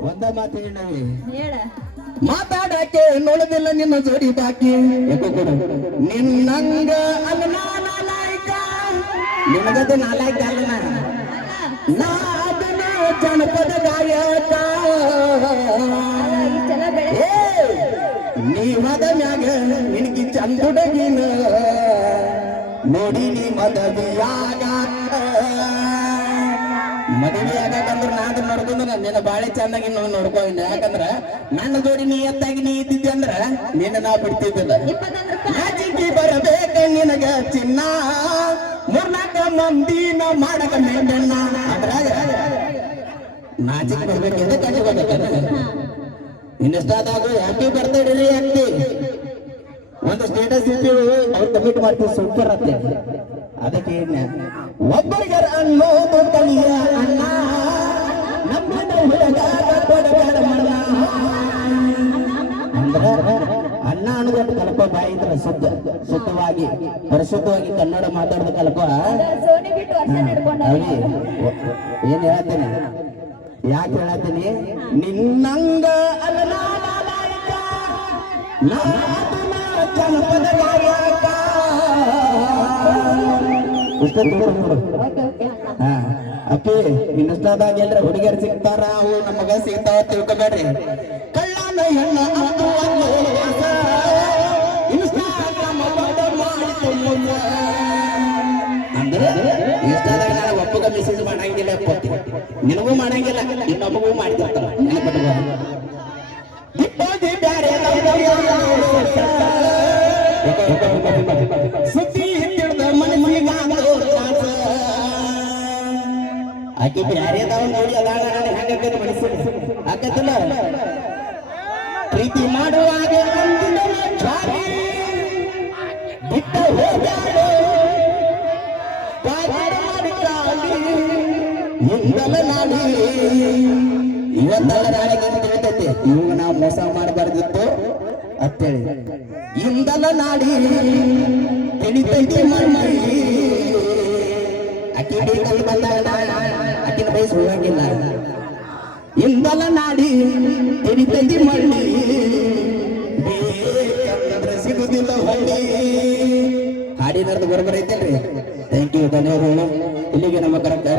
ಒಂದ ಮಾತು ಹೇಳವಿ ಹೇಳ. ಮಾತಾಡಕ್ಕೆ ನೋಡದಿಲ್ಲ ನಿನ್ನ ಜೋಡಿ ಬಾಕಿ. ನಿನ್ನಂಗ ನಾಲ್ಕ ನಿನಗದ ನಾಲಾಯ್ಕ ಅಲ್ಲ ನಾ. ನಾ ಅದನ್ನ ಜನಪದ ಗಾಯಕ. ನೀವದ ಮ್ಯಾಗ ನಿನಗೆ ಚಂದುಡಗಿನ ನೋಡಿ ನೀ ಮದವಿಯಾಗ ನಿನ್ನ ಬಾಳೆ ಚಂದಾಗಿ ನಾವು ನೋಡ್ಕೊಂಡಿದ್ದೆ ಯಾಕಂದ್ರ ನನ್ನ ಜೋಡಿ ನೀ ಎತ್ತಾಗಿ ನೀ ಇದ್ದಿದ್ದೆ ಅಂದ್ರ ನಿನ್ನ ನಾ ಬಿಡ್ತಿದ್ದಿಲ್ಲ. ನಾಚಿಕೆ ಬರಬೇಕ ನಿನಗ ಚಿನ್ನ. ಮೂರ್ನಾಕ ಮಂದಿನ ಮಾಡಕ ಮೇಂಟೆನ್ನ ಅದ್ರಾಗ ನಾಚಿಕೆ ಬರ್ಬೇಕು. ಎದಕ್ಕೆ ಕಣ್ಣು ಬರ್ಬೇಕಂದ್ರೆ ಇನ್ನೆಷ್ಟಾದಾಗ ಹ್ಯಾಪಿ ಬರ್ತ್ಡೇ ರೀ ಹ್ಯಾಪಿ ಒಂದು ಸ್ಟೇಟಸ್ ಇಟ್ಟಿವಿ ಅವ್ರು ಕಮಿಟ್ ಮಾಡ್ತೀವಿ ಸೂಪರ್ ಅಂತ ಅದಕ್ಕೆ ಒಬ್ಬರಿಗರ ಒಬ್ಬರಿಗೆ ಇದ್ರ ಶುದ್ಧ ಶುದ್ಧವಾಗಿ ಪರಿಶುದ್ಧವಾಗಿ ಕನ್ನಡ ಮಾತಾಡ್ಬೇಕಲ್ಪ ಏನ್ ಹೇಳ್ತೀನಿ ಯಾಕೆ ಹೇಳತ್ತೀನಿ? ನಿನ್ನಂಗ ಅಕ್ಕಿ. ಇಷ್ಟ ಹಾ ಅಪ್ಪಿ ಇನ್ನಷ್ಟಾದಾಗ ಎಲ್ರ ಹುಡುಗಿಯರು ಸಿಗ್ತಾರ ಅವು ನಮಗ ಸಿಗ್ತಾವ ತಿಳ್ಕೊಬೇಡ್ರಿ. ಕಳ್ಳನ ಹೆಣ್ಣ ನಾನು ಒಪ್ಪಗ ಮೆಸೇಜ್ ಮಾಡಂಗಿಲ್ಲ ಅಪ್ಪತ್ತಿ ನಿನಗೂ ಮಾಡಂಗಿಲ್ಲ, ಇನ್ನೊಬ್ಬಗೂ ಮಾಡ್ತಿರ್ತಾರ ಬ್ಯಾರೆ ಸುದ್ದಿ ತ್ರಾಸ. ಆಕೆ ಬ್ಯಾರೆದವ ನೋಡಿ ಅದಾಗ ಹೆಂಗ ಮನಸ್ಸು ಆಕತ್ತಿಲ್ಲ ಪ್ರೀತಿ ಮಾಡುವಾಗ ಬಿಟ್ಟ ಹೋಗ್ಯಾರೋ ಹಿಂದಲ ನಾಡಿ ಇವತ್ತಲ್ಲ ನಾಳೆಗೆ ತಿಳಿತೈತೆ ಇವಾಗ ನಾವು ಮೋಸ ಮಾಡಬಾರ್ದಿತ್ತು ಅಂತೇಳಿ. ಹಿಂದಲ ನಾಡಿ ತಿಳಿತೈತೆ ಮಣ್ಣಿ ಅಕ್ಕಿ ಬೇಕಲ್ಲಿ ಬಂದಾಗ ಅಕ್ಕಿನ ಬಯಸ್ ಹೋಗಂಗಿಲ್ಲ ಹಿಂದಲ ನಾಡಿ ತಿಳಿತೈತಿ ಮಣ್ಣಿ ಸಿಗುದಿಲ್ಲ ಹೊಳ್ಳಿ ಹಾಡಿನರ್ದು ಬರೋಬರ ಐತೇನ್ರಿ? ಥ್ಯಾಂಕ್ ಯು ಧನ್ಯವಾದಗಳು. ಇಲ್ಲಿಗೆ ನಮ್ಮ ಕಾರ್ಯಕ್ರಮ